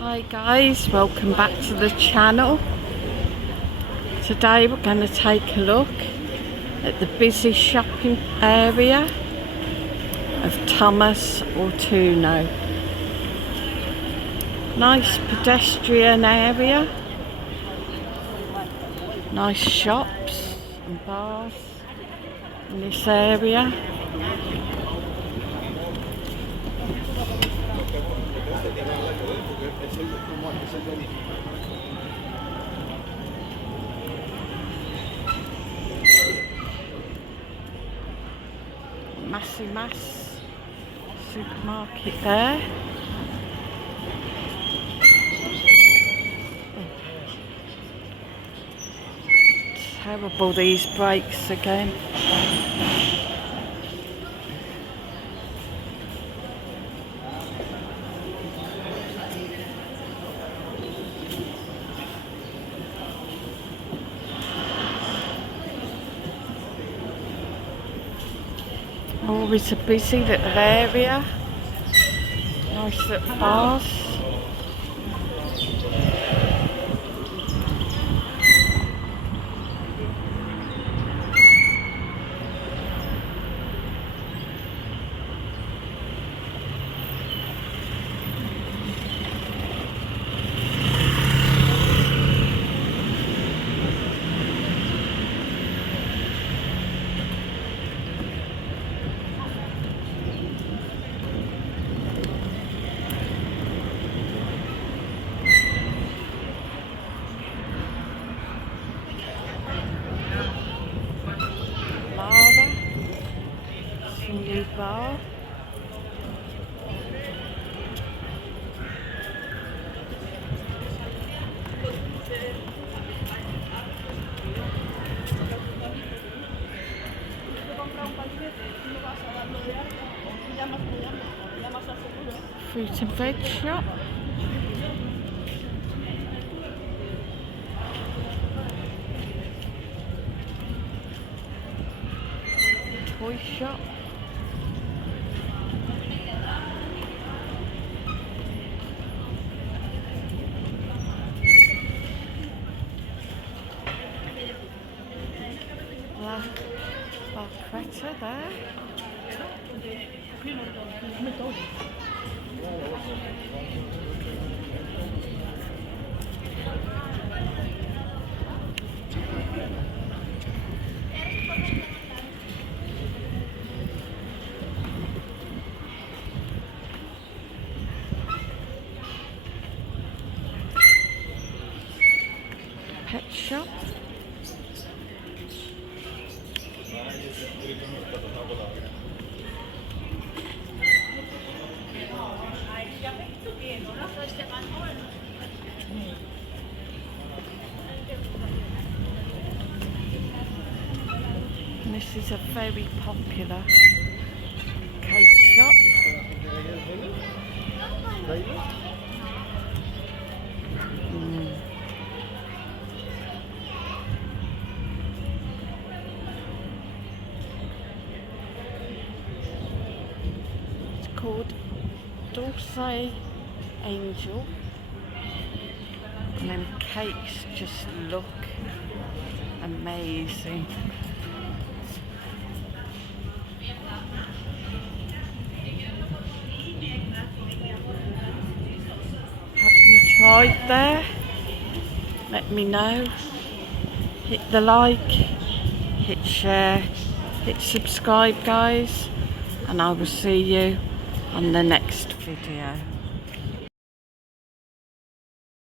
Hi guys, welcome back to the channel. Today we're going to take a look at the busy shopping area of Tomas Ortuno. Nice pedestrian area, nice shops and bars in this area. Mass supermarket there. Terrible, these brakes again. Always a busy little area. Nice little bars. New bar. Fruit and veg shop. Toy shop. Barquetta there. Pet shop. And this is a very popular cake shop. It's called Dulce Angel, and them cakes just look amazing. Have you tried there? Let me know. Hit the like, hit share, hit subscribe guys, and I will see you on the next video.